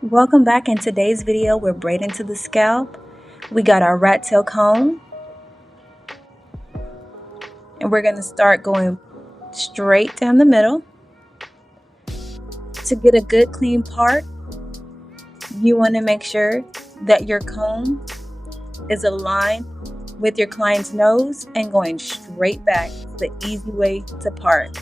Welcome back. In today's video, we're braiding to the scalp. We got our rat tail comb, and we're going to start going straight down the middle. To get a good clean part, you want to make sure that your comb is aligned with your client's nose and going straight back. It's the easy way to part.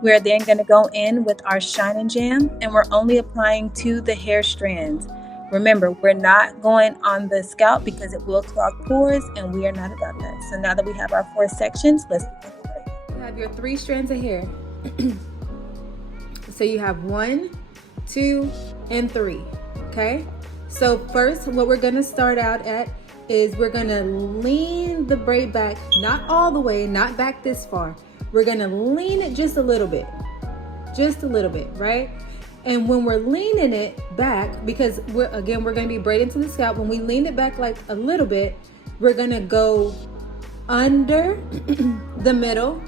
We're then going to go in with our Shine and Jam, and we're only applying to the hair strands. Remember, we're not going on the scalp because it will clog pores, and we are not about that. So now that we have our 4 sections, let's begin the braid. You have your 3 strands of hair. So you have 1, 2, and 3. Okay? So first, what we're going to start out at is we're going to lean the braid back, not all the way, not back this far. We're going to lean it just a little bit, right? And when we're leaning it back, because we're going to be braiding to the scalp, when we lean it back like a little bit, we're going to go under the middle.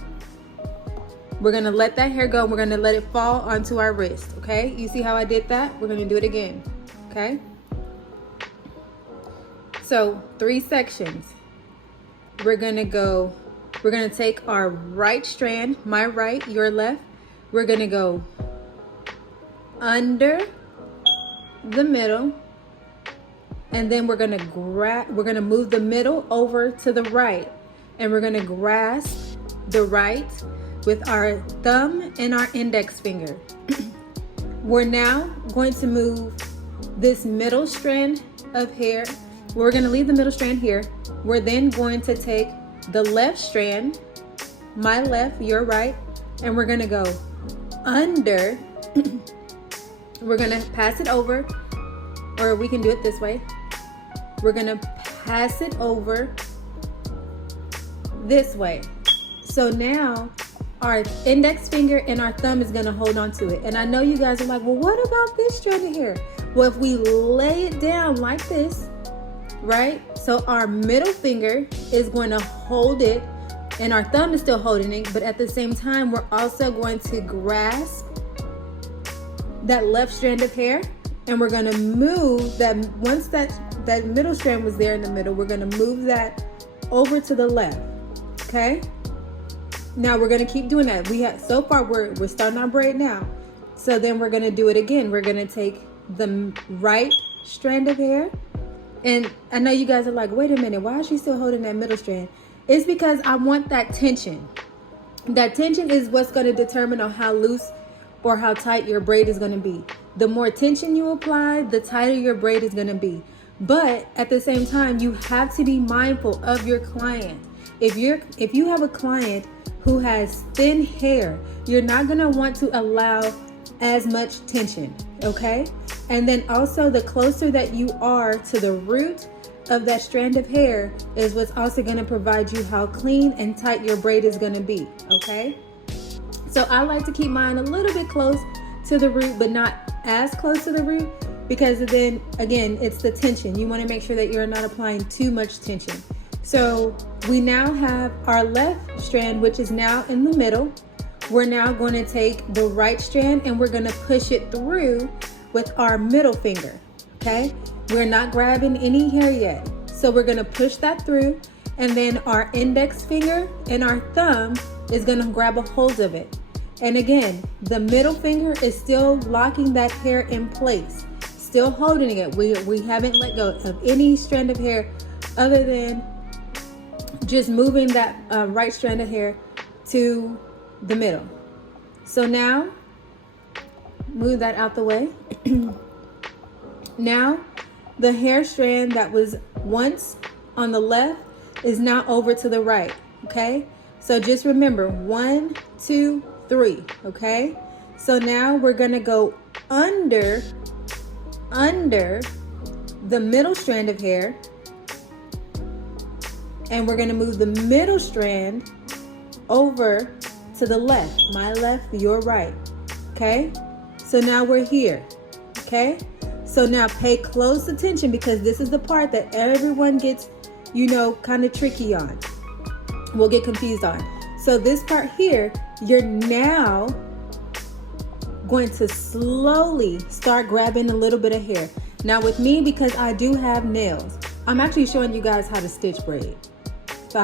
We're going to let that hair go. We're going to let it fall onto our wrist. Okay. You see how I did that? We're going to do it again. Okay. So 3 sections. We're going to take our right strand, my right, your left. We're going to go under the middle, and then we're going to move the middle over to the right, and we're going to grasp the right with our thumb and our index finger. We're now going to move this middle strand of hair. We're going to leave the middle strand here. We're then going to take the left strand, my left, your right, and we're going to go under. We're going to pass it over, or we can do it this way. We're going to pass it over this way. So now our index finger and our thumb is going to hold on to it. And I know you guys are like, well, what about this strand of hair? Well, if we lay it down like this, right? So our middle finger is going to hold it, and our thumb is still holding it, but at the same time, we're also going to grasp that left strand of hair, and we're going to move that. Once that middle strand was there in the middle, we're going to move that over to the left. Okay. Now we're going to keep doing that. So far we're starting our braid now. So then we're going to do it again. We're going to take the right strand of hair. And I know you guys are like, wait a minute, why is she still holding that middle strand? It's because I want that tension. That tension is what's going to determine on how loose or how tight your braid is going to be. The more tension you apply, the tighter your braid is going to be. But at the same time, you have to be mindful of your client. If you have a client who has thin hair, you're not going to want to allow as much tension, okay? And then also, the closer that you are to the root of that strand of hair is what's also going to provide you how clean and tight your braid is going to be, okay? So I like to keep mine a little bit close to the root, but not as close to the root, because then again, it's the tension. You want to make sure that you're not applying too much tension. So we now have our left strand, which is now in the middle. We're now going to take the right strand and we're going to push it through with our middle finger, okay? We're not grabbing any hair yet. So we're going to push that through, and then our index finger and our thumb is going to grab a hold of it. And again, the middle finger is still locking that hair in place, still holding it. We haven't let go of any strand of hair other than just moving that right strand of hair to the middle. So now, move that out the way. Now, the hair strand that was once on the left is now over to the right, okay? So just remember, 1, 2, 3, okay? So now we're gonna go under the middle strand of hair, and we're gonna move the middle strand over to the left, my left, your right, okay? So now we're here, okay? So now pay close attention, because this is the part that everyone gets, kind of tricky on. will get confused on. So this part here, you're now going to slowly start grabbing a little bit of hair. Now with me, because I do have nails, I'm actually showing you guys how to stitch braid. So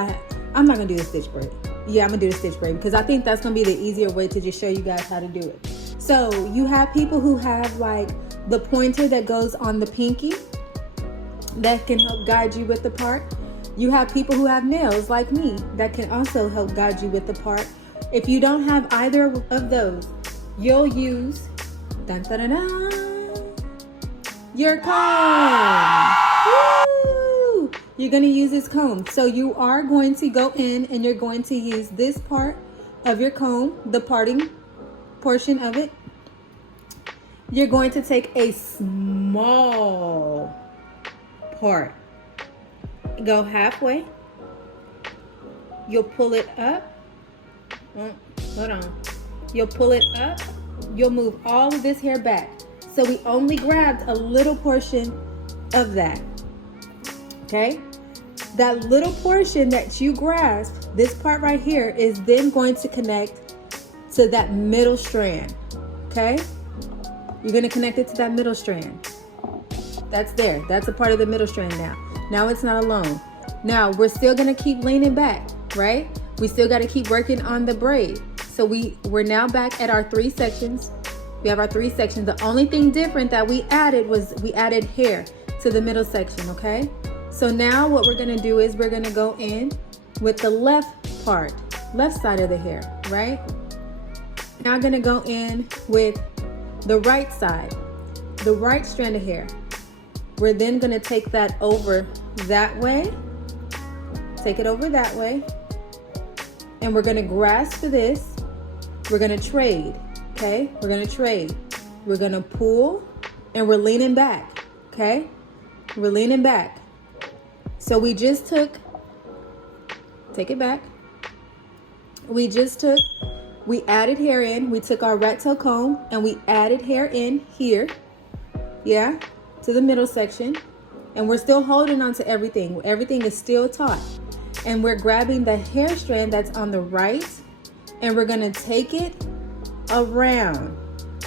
I'm not gonna do the stitch braid. Yeah, I'm gonna do the stitch braid because I think that's gonna be the easier way to just show you guys how to do it. So you have people who have like the pointer that goes on the pinky that can help guide you with the part. You have people who have nails like me that can also help guide you with the part. If you don't have either of those, you'll use dun, dun, dun, dun, your comb. Woo! You're going to use this comb. So you are going to go in and you're going to use this part of your comb, the parting portion of it. You're going to take a small part, go halfway, you'll pull it up, hold on, you'll pull it up, you'll move all of this hair back. So we only grabbed a little portion of that, okay? That little portion that you grasped, this part right here, is then going to connect to that middle strand, okay? You're gonna connect it to that middle strand. That's there. That's a part of the middle strand now. Now it's not alone. Now we're still gonna keep leaning back, right? We still gotta keep working on the braid. So we're now back at our 3 sections. We have our 3 sections. The only thing different that we added was we added hair to the middle section, okay? So now what we're gonna do is we're gonna go in with the left part, left side of the hair, right? Now I'm gonna go in with the right side, the right strand of hair. We're then gonna take that over that way, take it over that way, and we're gonna grasp this. We're gonna trade, okay? We're gonna trade. We're gonna pull, and we're leaning back, okay? We're leaning back. So we just took, take it back. We added hair in. We took our rat tail comb and we added hair in here, yeah, to the middle section. And we're still holding on to everything. Everything is still taut. And we're grabbing the hair strand that's on the right and we're gonna take it around.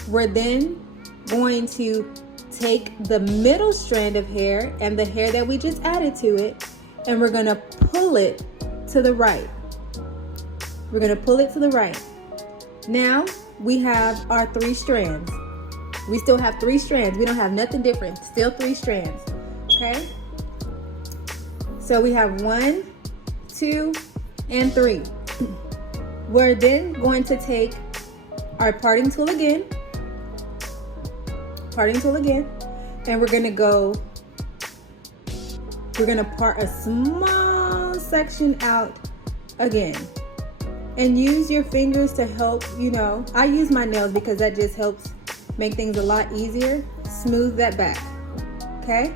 We're then going to take the middle strand of hair and the hair that we just added to it, and we're gonna pull it to the right. We're gonna pull it to the right. Now we have our 3 strands. We still have 3 strands. We don't have nothing different. Still 3 strands, okay? So we have 1, 2, and 3. We're then going to take our parting tool again, and we're gonna part a small section out again. And use your fingers to help, I use my nails because that just helps make things a lot easier. Smooth that back, okay?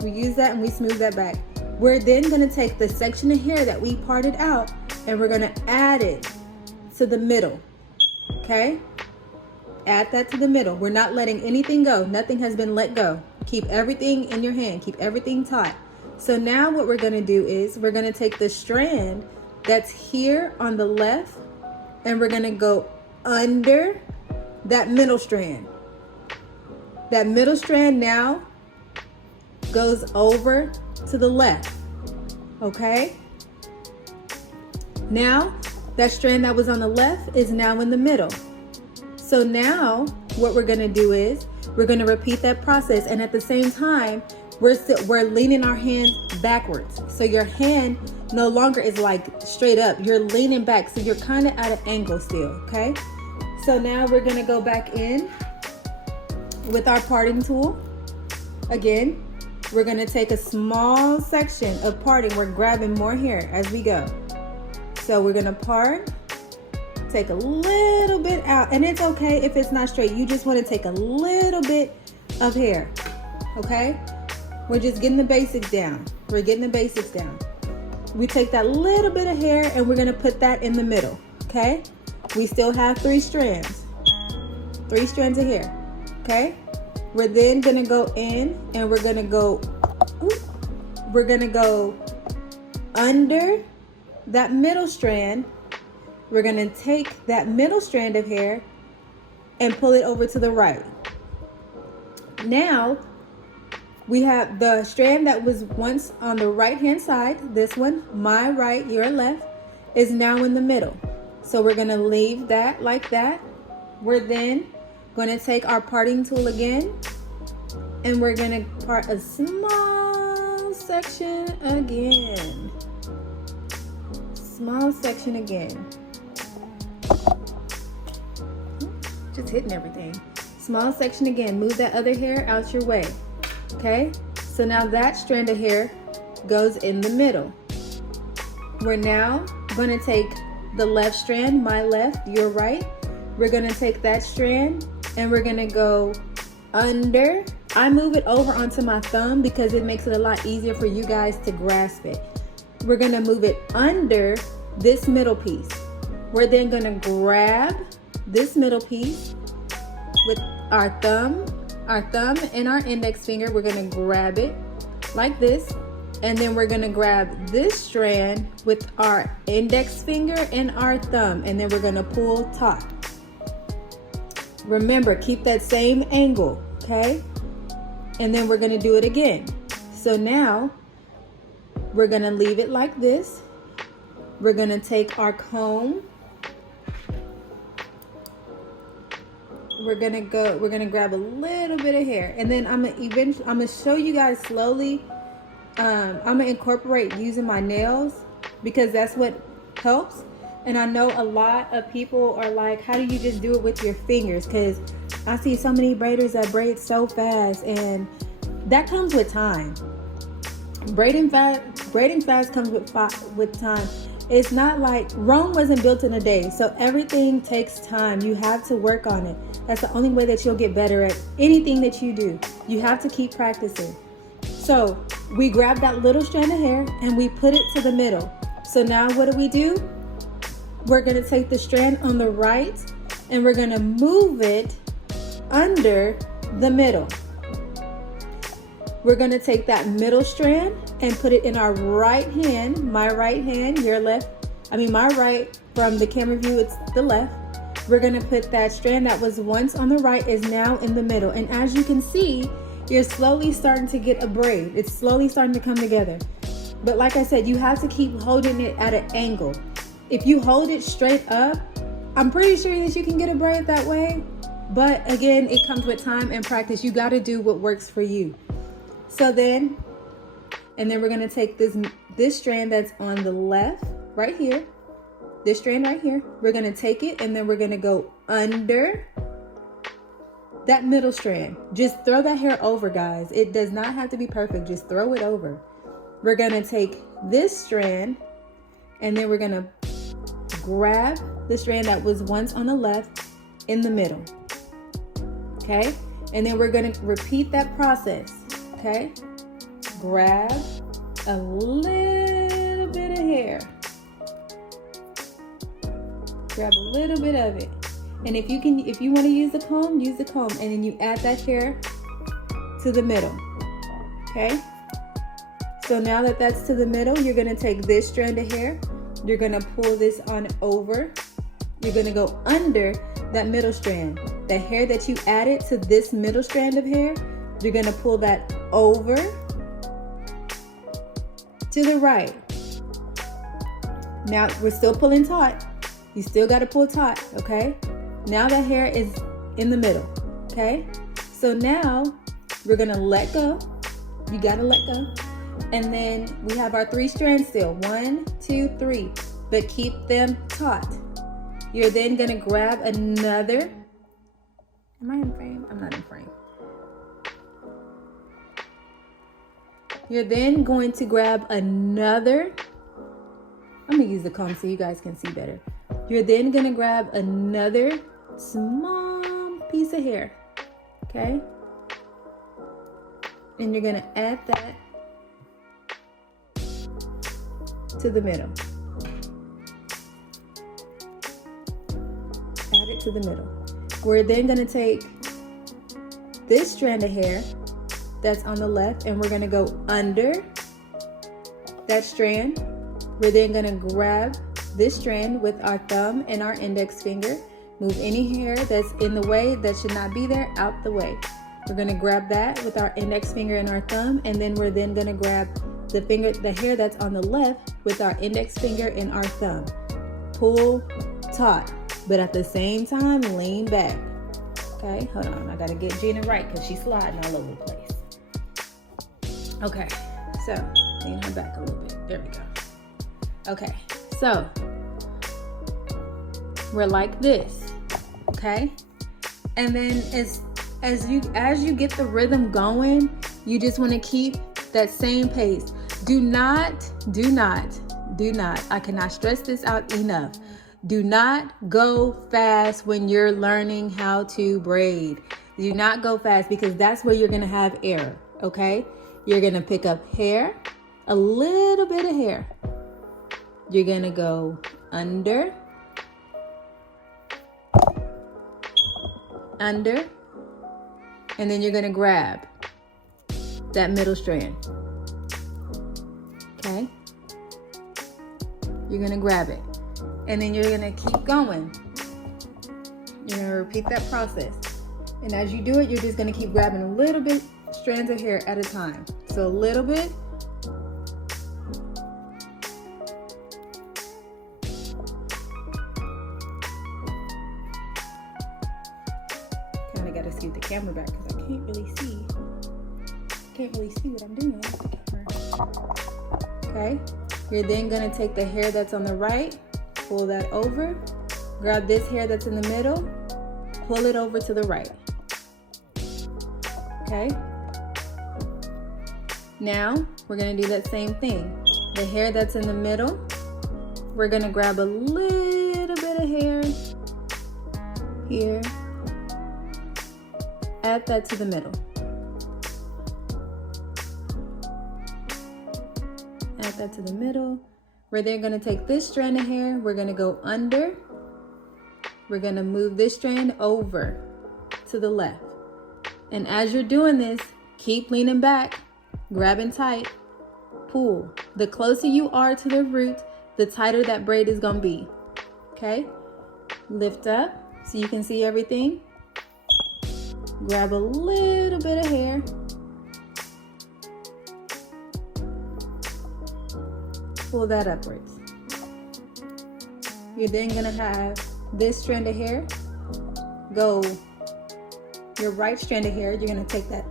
We use that and we smooth that back. We're then gonna take the section of hair that we parted out and we're gonna add it to the middle, okay? Add that to the middle. We're not letting anything go. Nothing has been let go. Keep everything in your hand. Keep everything taut. So now what we're gonna do is we're gonna take the strand that's here on the left and we're gonna go under that middle strand. That middle strand now goes over to the left, okay? Now that strand that was on the left is now in the middle. So now what we're gonna do is we're gonna repeat that process, and at the same time we're leaning our hand backwards. So your hand no longer is like straight up. You're leaning back, so you're kind of at an angle still, okay? So now we're gonna go back in with our parting tool. Again, we're gonna take a small section of parting. We're grabbing more hair as we go. So we're gonna part, take a little bit out, and it's okay if it's not straight. You just wanna take a little bit of hair, okay? We're just getting the basics down. We're getting the basics down. We take that little bit of hair and we're gonna put that in the middle, okay? We still have 3 strands. 3 strands of hair, okay? We're then gonna go in and we're gonna go under that middle strand, we're going to take that middle strand of hair and pull it over to the right. Now, we have the strand that was once on the right hand side, this one, my right, your left, is now in the middle. So we're going to leave that like that. We're then going to take our parting tool again, and we're going to part a small section again. Small section again. Just hitting everything. Small section again. Move that other hair out your way. Okay, so now that strand of hair goes in the middle. We're now going to take the left strand, my left, your right. We're going to take that strand and we're going to go under. I move it over onto my thumb because it makes it a lot easier for you guys to grasp it. We're going to move it under this middle piece. We're then going to grab this middle piece with our thumb and our index finger. We're going to grab it like this, and then we're going to grab this strand with our index finger and our thumb, and then we're going to pull taut. Remember, keep that same angle, okay? And then we're going to do it again. So now we're going to leave it like this. We're going to take our comb. We're gonna grab a little bit of hair, and then I'm gonna show you guys slowly. I'm gonna incorporate using my nails because that's what helps. And I know a lot of people are like, how do you just do it with your fingers? Because I see so many braiders that braid so fast, and that comes with time. Braiding fast comes with time. It's not like Rome wasn't built in a day, so everything takes time. You have to work on it. That's the only way that you'll get better at anything that you do. You have to keep practicing. So we grab that little strand of hair and we put it to the middle. So now what do? We're gonna take the strand on the right and we're gonna move it under the middle. We're gonna take that middle strand and put it in our right hand, my right hand, your left. My right, from the camera view, it's the left. We're gonna put that strand that was once on the right is now in the middle. And as you can see, you're slowly starting to get a braid. It's slowly starting to come together. But like I said, you have to keep holding it at an angle. If you hold it straight up, I'm pretty sure that you can get a braid that way. But again, it comes with time and practice. You gotta do what works for you. So then we're gonna take this strand that's on the left, right here, this strand right here. We're gonna take it and then we're gonna go under that middle strand. Just throw that hair over, guys. It does not have to be perfect, just throw it over. We're gonna take this strand and then we're gonna grab the strand that was once on the left in the middle, okay? And then we're gonna repeat that process. Okay, grab a little bit of hair. Grab a little bit of it. And if you want to use the comb, use the comb. And then you add that hair to the middle. Okay? So now that that's to the middle, you're going to take this strand of hair. You're going to pull this on over. You're going to go under that middle strand. The hair that you added to this middle strand of hair, you're gonna pull that over to the right. Now we're still pulling taut. You still gotta pull taut, okay? Now that hair is in the middle, okay? So now we're gonna let go. You gotta let go. And then we have our 3 strands still. 1, 2, 3. But keep them taut. You're then gonna grab another. Am I in frame? I'm not in frame. You're then going to grab another. I'm gonna use the comb so you guys can see better. You're then gonna grab another small piece of hair, okay? And you're gonna add that to the middle. Add it to the middle. We're then gonna take this strand of hair that's on the left and we're gonna go under that strand We're then gonna grab this strand with our thumb and our index finger. Move any hair that's in the way that should not be there out the way. We're gonna grab that with our index finger and our thumb, and then we're then gonna grab the hair that's on the left with our index finger and our thumb. Pull taut, but at the same time, lean back. Okay, hold on, I gotta get Gina right because she's sliding all over the place. Okay, so lean her back a little bit. There we go. Okay, so we're like this, okay? And then as you get the rhythm going, you just want to keep that same pace. Do not, I cannot stress this out enough. Do not go fast when you're learning how to braid. Do not go fast because that's where you're gonna have error, okay? You're gonna pick up hair, a little bit of hair. You're gonna go under, and then you're gonna grab that middle strand, okay? You're gonna grab it, and then you're gonna keep going. You're gonna repeat that process. And as you do it, you're just gonna keep grabbing a little bit strands of hair at a time. So a little bit, kind of gotta scoot the camera back because I can't really see what I'm doing with the camera. Okay, you're then gonna take the hair that's on the right, pull that over, grab this hair that's in the middle, pull it over to the right. Okay, now we're gonna do that same thing. The hair that's in the middle, we're gonna grab a little bit of hair here, add that to the middle. Add that to the middle. We're then gonna take this strand of hair, we're gonna go under, we're gonna move this strand over to the left. And as you're doing this, keep leaning back, grabbing tight, pull. The closer you are to the root, the tighter that braid is gonna be, okay? Lift up so you can see everything. Grab a little bit of hair. Pull that upwards. You're then gonna have this strand of hair go, your right strand of hair, you're gonna take that,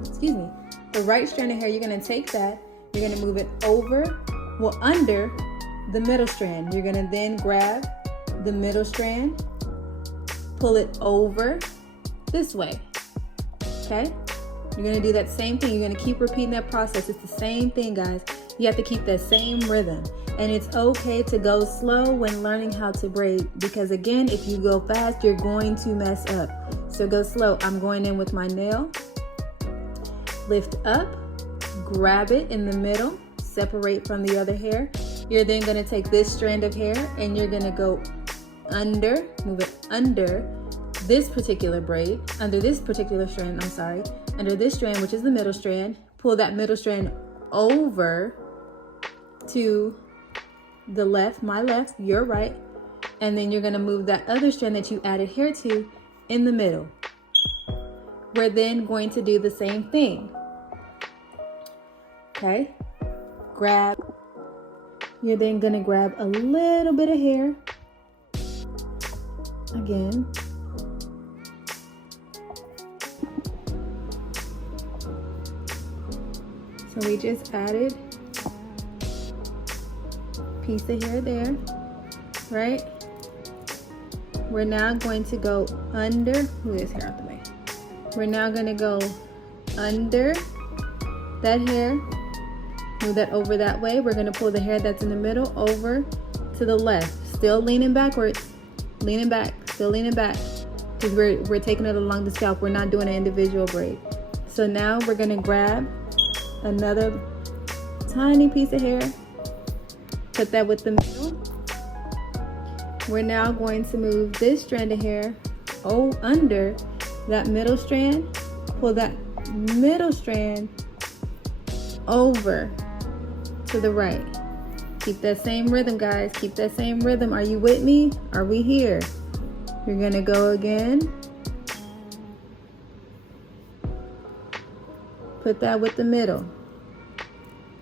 excuse me, the right strand of hair, you're gonna take that, you're gonna move it over, well, under the middle strand. You're gonna then grab the middle strand, pull it over this way, okay? You're gonna do that same thing. You're gonna keep repeating that process. It's the same thing, guys. You have to keep that same rhythm. And it's okay to go slow when learning how to braid because again, if you go fast, you're going to mess up. So go slow. I'm going in with my nail. Lift up, grab it in the middle, separate from the other hair. You're then gonna take this strand of hair and you're gonna go under, move it under this particular braid, under this particular strand, under this strand, which is the middle strand, pull that middle strand over to the left, my left, your right, and then you're gonna move that other strand that you added hair to in the middle. We're then going to do the same thing. Okay, you're then gonna grab a little bit of hair, again, so we just added a piece of hair there, right? We're now going to go under, move this hair out the way. We're now gonna go under that hair, move that over that way. We're gonna pull the hair that's in the middle over to the left, still leaning backwards, leaning back, still leaning back, because we're taking it along the scalp. We're not doing an individual braid. So now we're gonna grab another tiny piece of hair, put that with the middle. We're now going to move this strand of hair under that middle strand, pull that middle strand over to the right. Keep that same rhythm, guys. Keep that same rhythm. Are you with me? Are we here? You're gonna go again. Put that with the middle.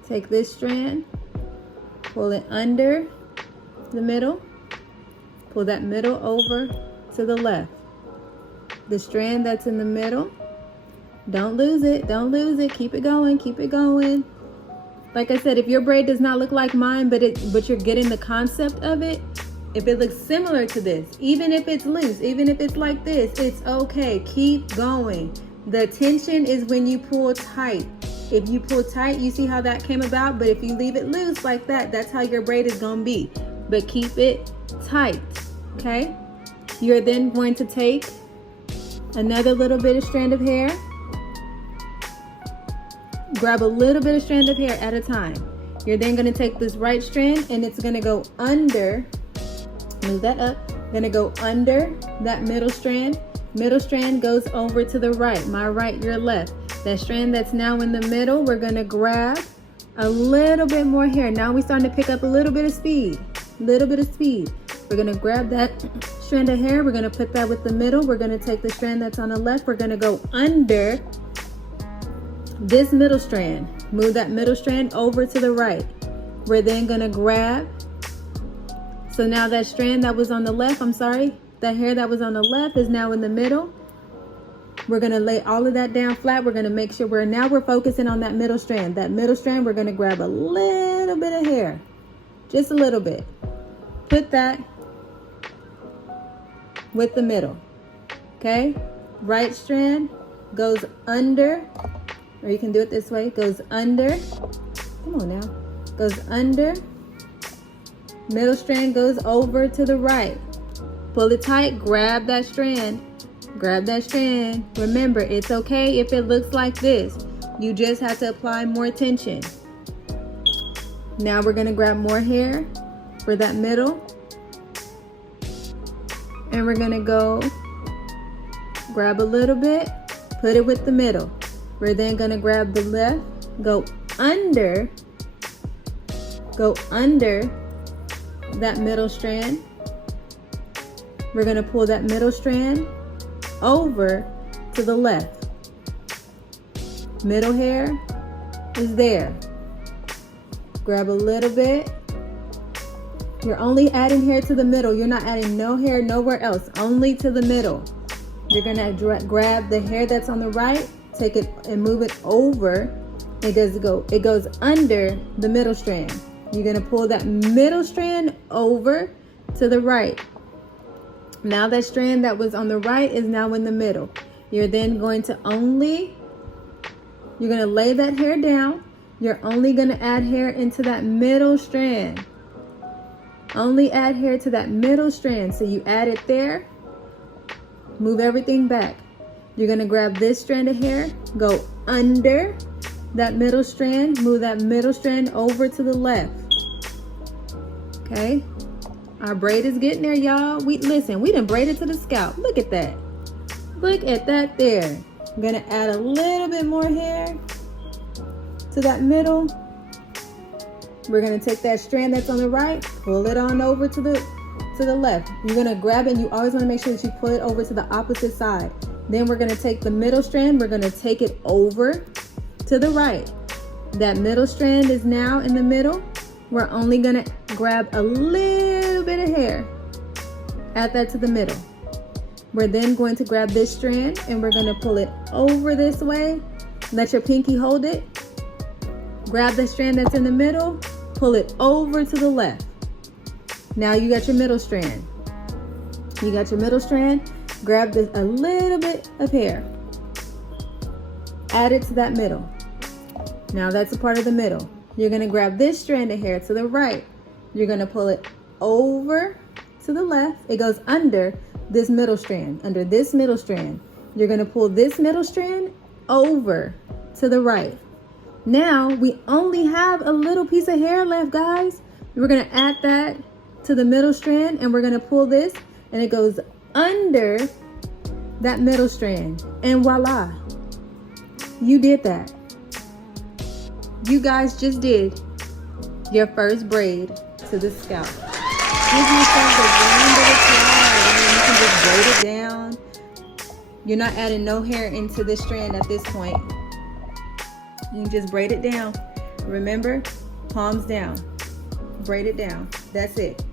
Take this strand, pull it under the middle, pull that middle over to the left. The strand that's in the middle, don't lose it, don't lose it. Keep it going, keep it going. Like I said, if your braid does not look like mine, but you're getting the concept of it, if it looks similar to this, even if it's loose, even if it's like this, it's okay. Keep going. The tension is when you pull tight. If you pull tight, you see how that came about, but if you leave it loose like that, that's how your braid is gonna be. But keep it tight, okay? You're then going to take another little bit of strand of hair. Grab a little bit of strand of hair at a time. You're then gonna take this right strand and it's gonna go under, move that up, gonna go under that middle strand. Middle strand goes over to the right, my right, your left. That strand that's now in the middle, we're gonna grab a little bit more hair. Now we're starting to pick up a little bit of speed, We're gonna grab that strand of hair, we're gonna put that with the middle. We're gonna take the strand that's on the left, we're gonna go under this middle strand. Move that middle strand over to the right. We're then gonna grab, so now that strand that was on the left, that hair that was on the left is now in the middle. We're gonna lay all of that down flat. We're gonna make sure we're focusing on that middle strand. That middle strand, we're gonna grab a little bit of hair, just a little bit. Put that with the middle, okay? Right strand goes under, or you can do it this way, goes under, come on now, goes under, middle strand goes over to the right. Pull it tight, grab that strand. Remember, it's okay if it looks like this. You just have to apply more tension. Now we're gonna grab more hair for that middle. And we're gonna go grab a little bit, put it with the middle. We're then gonna grab the left, go under that middle strand. We're gonna pull that middle strand over to the left. Middle hair is there. Grab a little bit. You're only adding hair to the middle. You're not adding no hair nowhere else, only to the middle. You're gonna grab the hair that's on the right, take it and move it over. It goes under the middle strand. You're gonna pull that middle strand over to the right. Now that strand that was on the right is now in the middle. You're then going to you're gonna lay that hair down. You're only gonna add hair into that middle strand. Only add hair to that middle strand. So you add it there, move everything back. You're gonna grab this strand of hair, go under that middle strand, move that middle strand over to the left. Okay? Our braid is getting there, y'all. We done braided to the scalp. Look at that. Look at that there. I'm gonna add a little bit more hair to that middle. We're gonna take that strand that's on the right, pull it on over to the left. You're gonna grab it, and you always wanna make sure that you pull it over to the opposite side. Then we're gonna take the middle strand, we're gonna take it over to the right. That middle strand is now in the middle. We're only gonna grab a little bit of hair, add that to the middle. We're then going to grab this strand and we're gonna pull it over this way. Let your pinky hold it. Grab the strand that's in the middle, pull it over to the left. Now you got your middle strand. Grab a little bit of hair, add it to that middle. Now that's a part of the middle. You're gonna grab this strand of hair to the right. You're gonna pull it over to the left. It goes under this middle strand, You're gonna pull this middle strand over to the right. Now we only have a little piece of hair left, guys. We're gonna add that to the middle strand and we're gonna pull this and it goes under that middle strand. And voila, you did that. You guys just did your first braid to the scalp. Give yourself a warm little slide, and then you can just braid it down. You're not adding no hair into this strand at this point. You can just braid it down. Remember, palms down. Braid it down. That's it.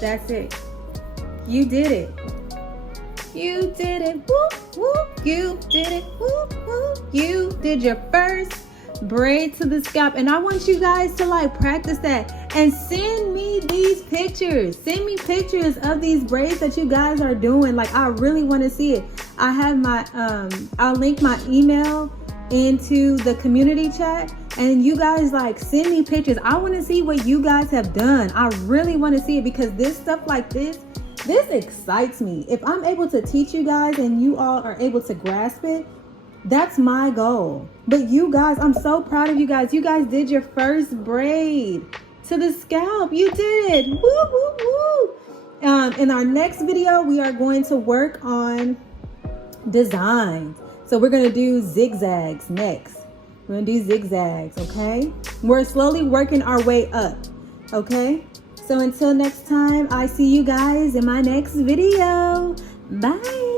That's it. You did it. You did it. Whoop, whoop. You did it. Whoop, whoop. You did your first braid to the scalp. And I want you guys to like practice that and send me these pictures. Send me pictures of these braids that you guys are doing. Like, I really want to see it. I have my I'll link my email into the community chat, and you guys like send me pictures. I want to see what you guys have done. I really want to see it, because this stuff like this excites me. If I'm able to teach you guys and you all are able to grasp it, that's my goal. But you guys, I'm so proud of you guys. You guys did your first braid to the scalp. You did it. Woo, woo, woo. In our next video, we are going to work on designs. So we're going to do zigzags next. We're going to do zigzags, okay? We're slowly working our way up, okay? So until next time, I see you guys in my next video. Bye.